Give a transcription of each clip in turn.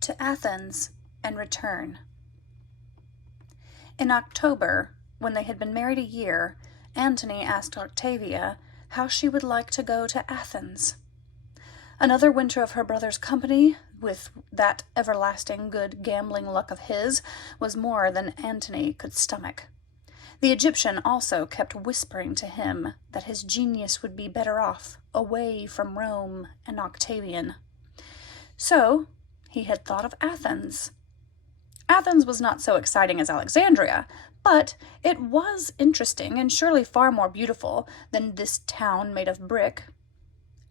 to Athens and Return. In October, when they had been married a year, Antony asked Octavia how she would like to go to Athens. Another winter of her brother's company, with that everlasting good gambling luck of his, was more than Antony could stomach. The Egyptian also kept whispering to him that his genius would be better off away from Rome and Octavian. So he had thought of Athens. Athens was not so exciting as Alexandria, but it was interesting and surely far more beautiful than this town made of brick.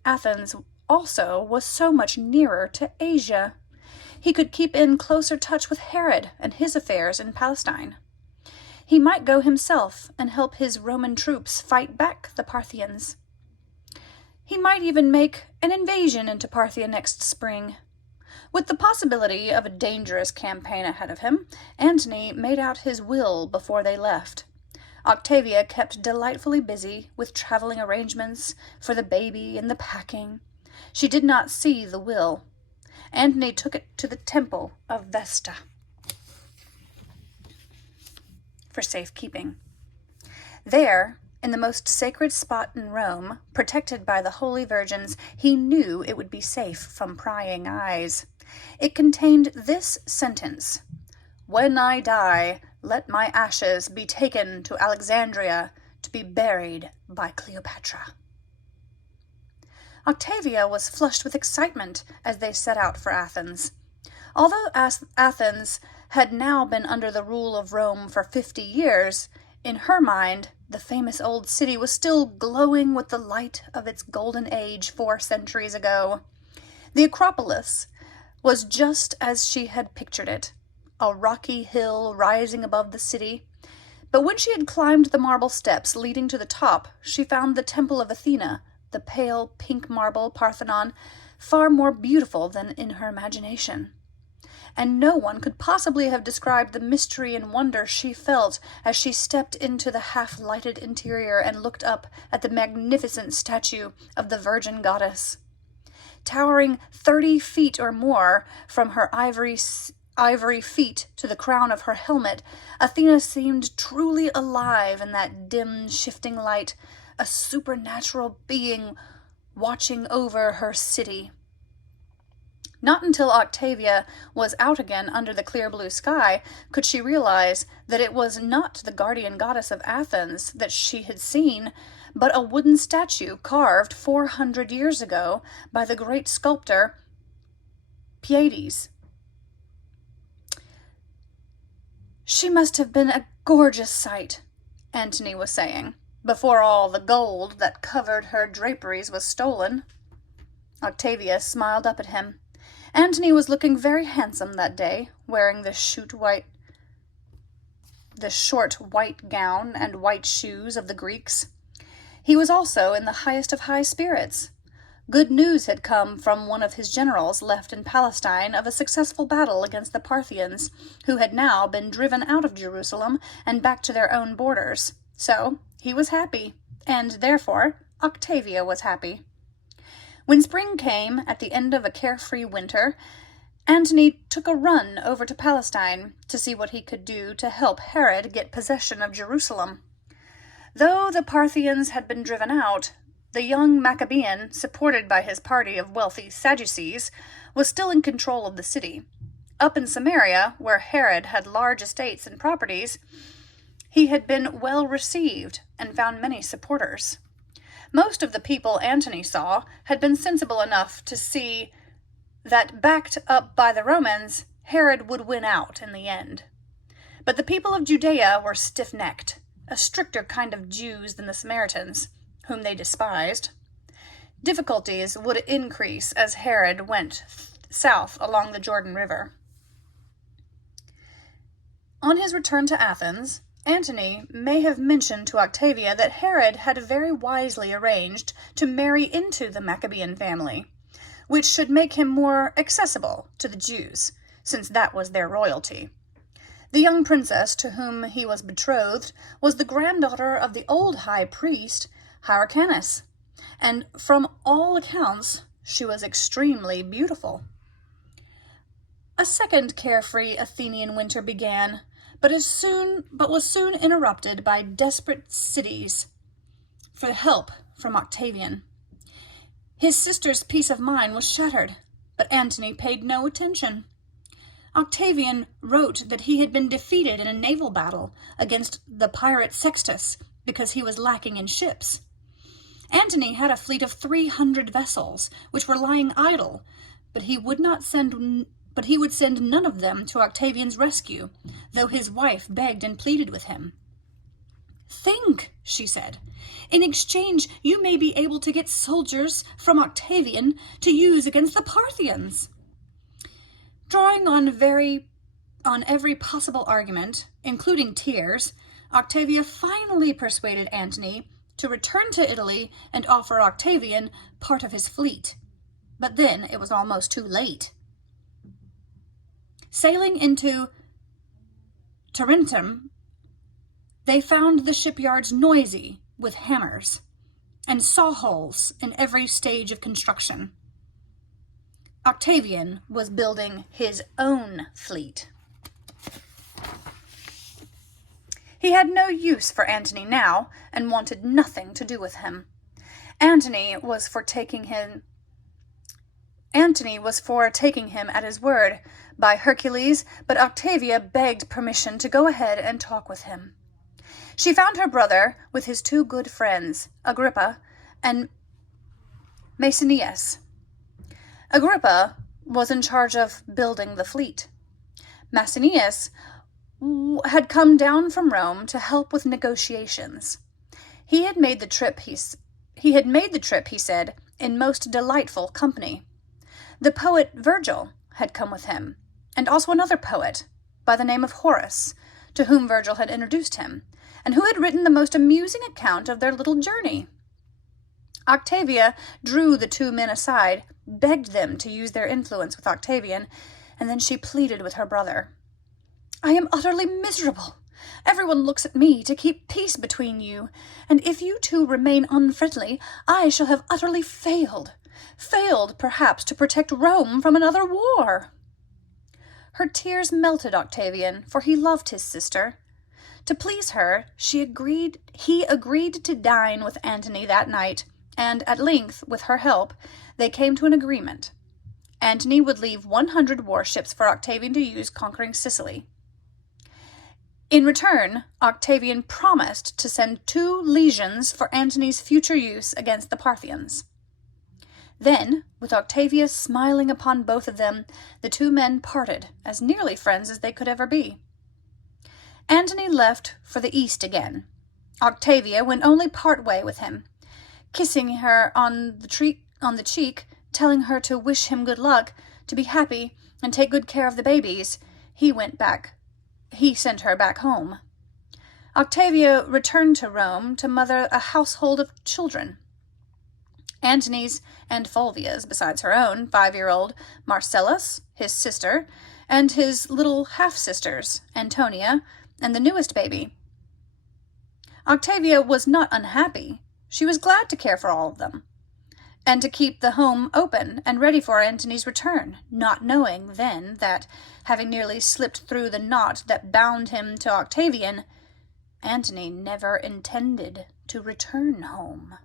Athens also was so much nearer to Asia. He could keep in closer touch with Herod and his affairs in Palestine. He might go himself and help his Roman troops fight back the Parthians. He might even make an invasion into Parthia next spring. With the possibility of a dangerous campaign ahead of him, Antony made out his will before they left. Octavia kept delightfully busy with traveling arrangements for the baby and the packing. She did not see the will. Antony took it to the temple of Vesta for safekeeping. There, in the most sacred spot in Rome, protected by the holy virgins, he knew it would be safe from prying eyes. It contained this sentence: "When I die, let my ashes be taken to Alexandria to be buried by Cleopatra." Octavia was flushed with excitement as they set out for Athens. Although Athens had now been under the rule of Rome for 50 years, in her mind, the famous old city was still glowing with the light of its golden age 4 centuries ago. The Acropolis was just as she had pictured it, a rocky hill rising above the city. But when she had climbed the marble steps leading to the top, she found the Temple of Athena, the pale pink marble Parthenon, far more beautiful than in her imagination. And no one could possibly have described the mystery and wonder she felt as she stepped into the half-lighted interior and looked up at the magnificent statue of the Virgin Goddess. Towering 30 feet or more from her ivory feet to the crown of her helmet, Athena seemed truly alive in that dim, shifting light, a supernatural being watching over her city. Not until Octavia was out again under the clear blue sky could she realize that it was not the guardian goddess of Athens that she had seen, but a wooden statue carved 400 years ago by the great sculptor Pleiades. "She must have been a gorgeous sight," Antony was saying, "before all the gold that covered her draperies was stolen." Octavia smiled up at him. Antony was looking very handsome that day, wearing the short white gown and white shoes of the Greeks. He was also in the highest of high spirits. Good news had come from one of his generals left in Palestine of a successful battle against the Parthians, who had now been driven out of Jerusalem and back to their own borders. So he was happy, and therefore Octavia was happy. When spring came, at the end of a carefree winter, Antony took a run over to Palestine to see what he could do to help Herod get possession of Jerusalem. Though the Parthians had been driven out, the young Maccabean, supported by his party of wealthy Sadducees, was still in control of the city. Up in Samaria, where Herod had large estates and properties, he had been well received and found many supporters. Most of the people Antony saw had been sensible enough to see that, backed up by the Romans, Herod would win out in the end. But the people of Judea were stiff-necked, a stricter kind of Jews than the Samaritans, whom they despised. Difficulties would increase as Herod went south along the Jordan River. On his return to Athens, Antony may have mentioned to Octavia that Herod had very wisely arranged to marry into the Maccabean family, which should make him more accessible to the Jews, since that was their royalty. The young princess to whom he was betrothed was the granddaughter of the old high priest, Hyrcanus, and from all accounts she was extremely beautiful. A second carefree Athenian winter began, but was soon interrupted by desperate cities for help from Octavian. His sister's peace of mind was shattered, but Antony paid no attention. Octavian wrote that he had been defeated in a naval battle against the pirate Sextus because he was lacking in ships. Antony had a fleet of 300 vessels, which were lying idle, but he would send none of them to Octavian's rescue, though his wife begged and pleaded with him. "Think," she said. "In exchange, you may be able to get soldiers from Octavian to use against the Parthians." Drawing on every possible argument, including tears, Octavia finally persuaded Antony to return to Italy and offer Octavian part of his fleet. But then it was almost too late. Sailing into Tarentum, they found the shipyards noisy with hammers and saw holes in every stage of construction. Octavian was building his own fleet. He had no use for Antony now, and wanted nothing to do with him. Antony was for taking him at his word, by Hercules, but Octavia begged permission to go ahead and talk with him. She found her brother with his two good friends, Agrippa and Masanias. Agrippa was in charge of building the fleet. Masanias had come down from Rome to help with negotiations. He had made the trip, he said, in most delightful company. The poet Virgil had come with him, and also another poet by the name of Horace, to whom Virgil had introduced him, and who had written the most amusing account of their little journey. Octavia drew the two men aside, begged them to use their influence with Octavian, and then she pleaded with her brother. "I am utterly miserable. Everyone looks at me to keep peace between you, and if you two remain unfriendly, I shall have utterly failed perhaps to protect Rome from another war." Her tears melted Octavian, for he loved his sister. To please her, he agreed to dine with Antony that night, and at length, with her help, they came to an agreement. Antony would leave 100 warships for Octavian to use conquering Sicily. In return, Octavian promised to send 2 legions for Antony's future use against the Parthians. Then, with Octavia smiling upon both of them, the two men parted, as nearly friends as they could ever be. Antony left for the east again. Octavia went only part way with him, kissing her on the cheek, telling her to wish him good luck, to be happy, and take good care of the babies. He sent her back home. Octavia returned to Rome to mother a household of children. Antony's and Fulvia's, besides her own 5-year-old Marcellus, his sister, and his little half-sisters, Antonia, and the newest baby. Octavia was not unhappy. She was glad to care for all of them, and to keep the home open and ready for Antony's return, not knowing then that, having nearly slipped through the knot that bound him to Octavian, Antony never intended to return home.